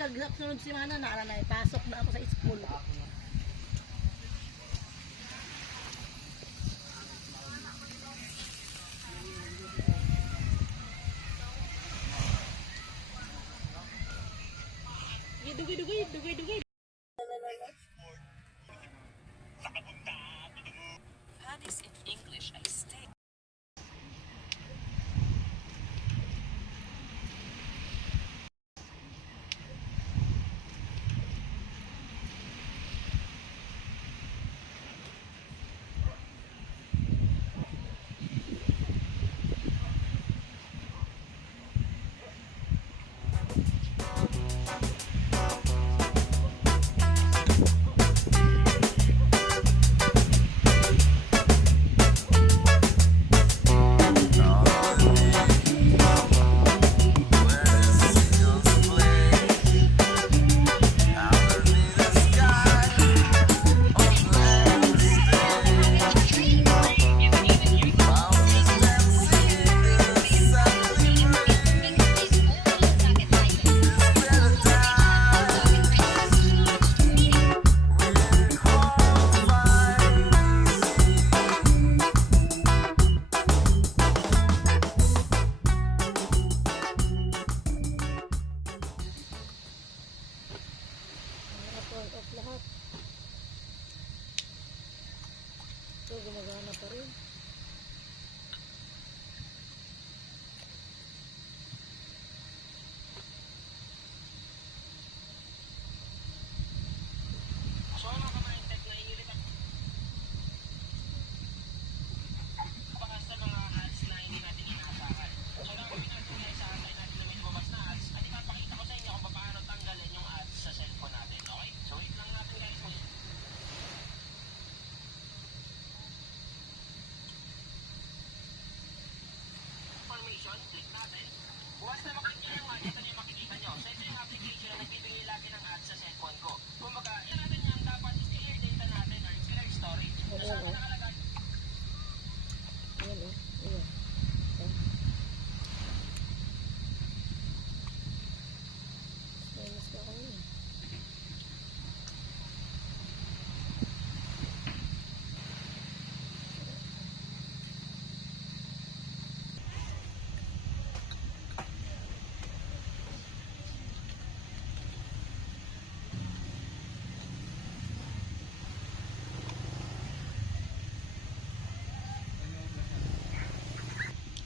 kag sunod semana na pasok na ako sa school. Dugay. Honey's in English, I stay. Lahat. So, gumagana pa rin. Click natin. Bukas na makikita nyo nga, dito nyo makikita nyo. So ito yung application na nagbibigay lagi ng ads sa cellphone ko. Kung baga, yan natin yan, dapat clear data natin or clear storage. So saan mo nakalagay? Ayan. Minus ka ko yun.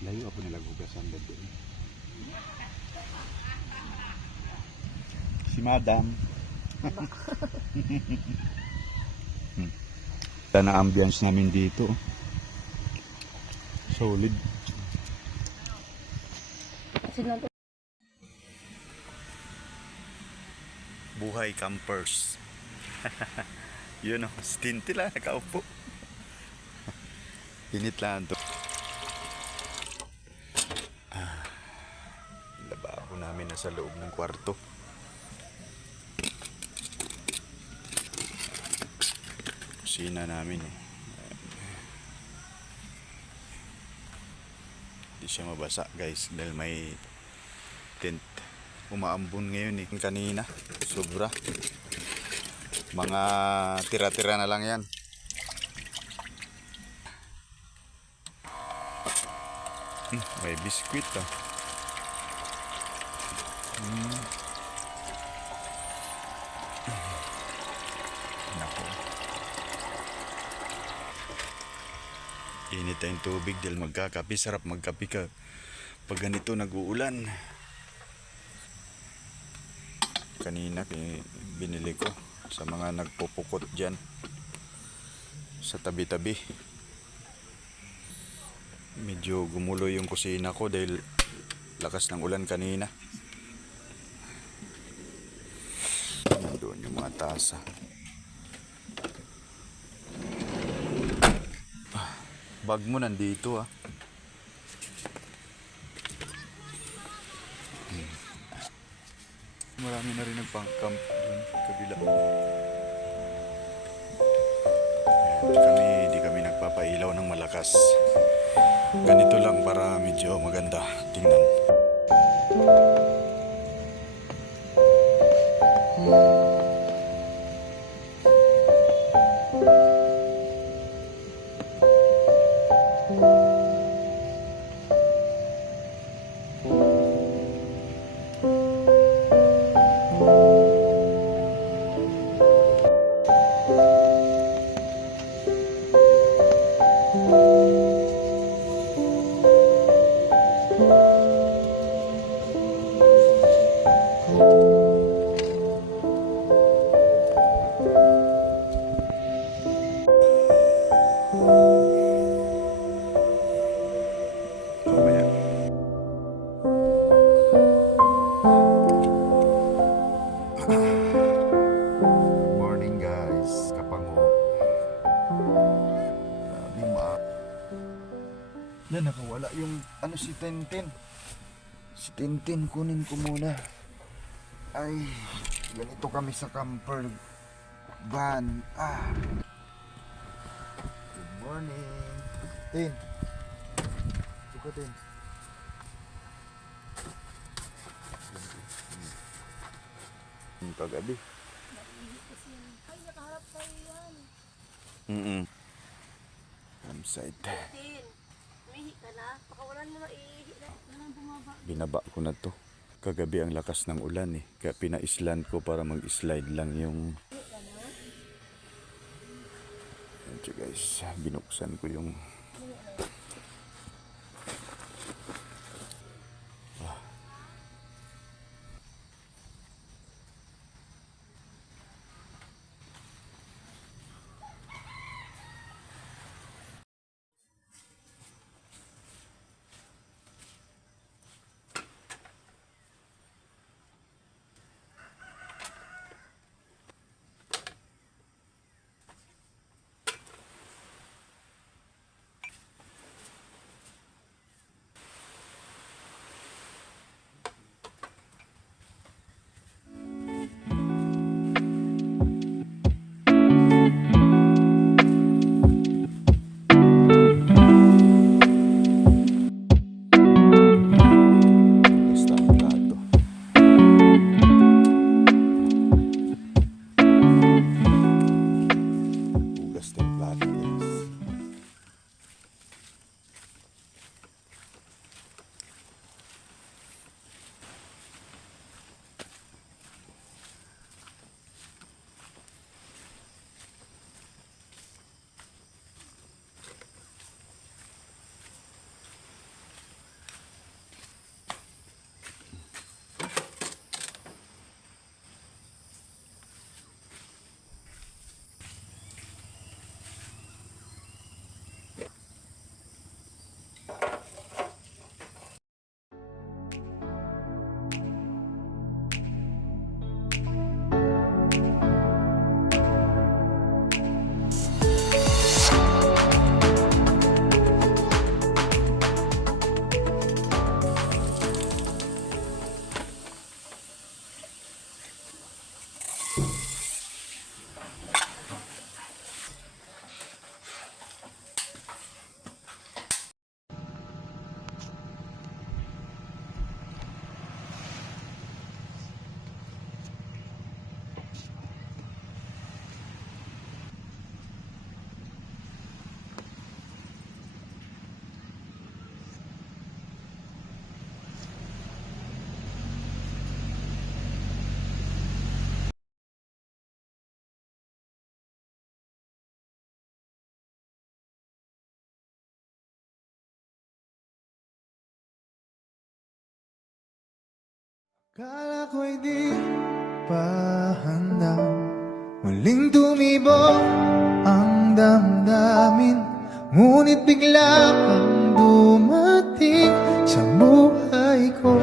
Layo ako nila gugasan doon. Si Madam. Ito na ambience namin dito. Solid. Buhay campers. Yun o, stinty lang, nakaupo. Pinit lang ito. Lababo namin nasa loob ng kwarto. Kusina namin eh. Hindi siya mabasa guys dahil may tent. Umaambon ngayon eh. Kanina sobra. Mga tira-tira na lang yan. May biskwit ah. Nako. Init tayong tubig dahil magkakape. Sarap magkape ka pag ganito nag-uulan. Kanina binili ko sa mga nagpupukot dyan sa tabi-tabi. Medyo gumulo yung kusina ko dahil lakas ng ulan kanina. Doon yung mga tasa. Bag mo nandito ah. Marami na rin nagpang-camp doon kabila. Di kami nagpapailaw ng malakas. Ganito lang para medyo maganda tingnan. Yan, nakawala yung ano si Tintin. Si Tintin, kunin ko muna. Ay, ganito kami sa camper van. Good morning. Tin. Ito Tin. Kagabi. Ay, nakaharap kayo yan. Campsite. Tin, umihi ka na. Pakawalan mo na iihi na. Walang bumaba. Binaba ko na to. Kagabi ang lakas ng ulan eh. Kaya pina-island ko para mag-slide lang yung... Yan siya guys. Binuksan ko yung... Basta ang plato. Hugas ng plato guys. Kala ko'y di pa handa, muling tumibok ang damdamin. Ngunit bigla kang dumating sa buhay ko.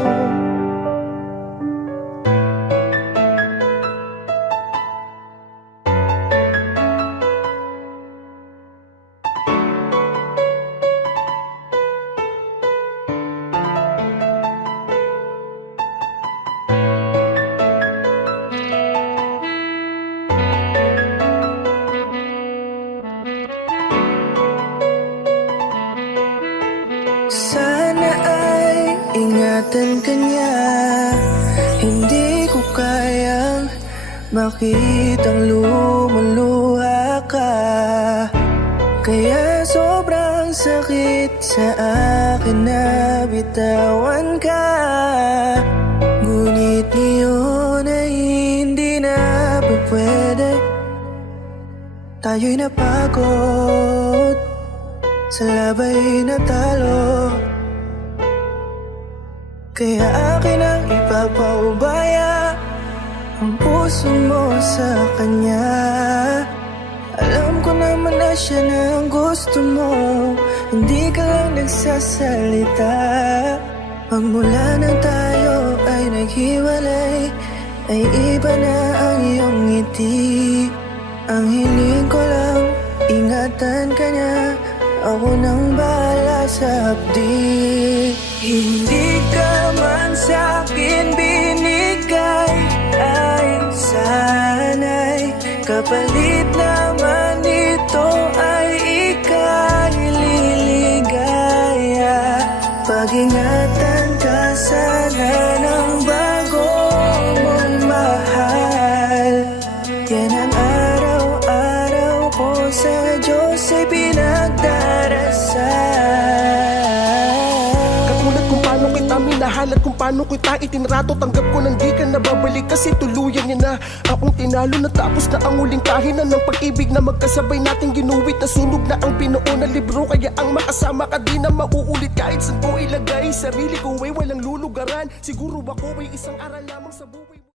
Sana ay ingatan ka niya. Hindi ko kayang makitang lumuluha ka. Kaya sobrang sakit sa akin na bitawan ka. Ngunit ngayon ay hindi na pwede. Tayo'y napagod sa labay na talo. Kaya akin ang ipapaubaya ang puso mo sa kanya. Alam ko naman na siya na ang gusto mo, hindi ka lang nagsasalita. Pagmula nang tayo ay naghiwalay, ay iba na ang iyong ngiti. Ang hiling ko lang, ingatan ka niya. Ako nang bahala sa hapdi. Hindi ka man sa'kin binigay, ay sana'y kapalit naman ito ay ika'y liligaya. Pag-ingatan ka sana ng bago mong mahal. Yan ang araw-araw ko sa Diyos ay pinagdarasal. Katulad kung paano kita minahal at kung paano kita itinrato, tanggap ko nang di ka nababalik kasi tuluyan niya na akong tinalo. Natapos na ang uling kahinan ng pag-ibig na magkasabay nating ginuwit. Nasunog na ang pinuo na libro, kaya ang makasama ka di na mauulit. Kahit saan ko ilagay sarili ko ay walang lulugaran. Siguro ako ay isang aral lamang sa buhay.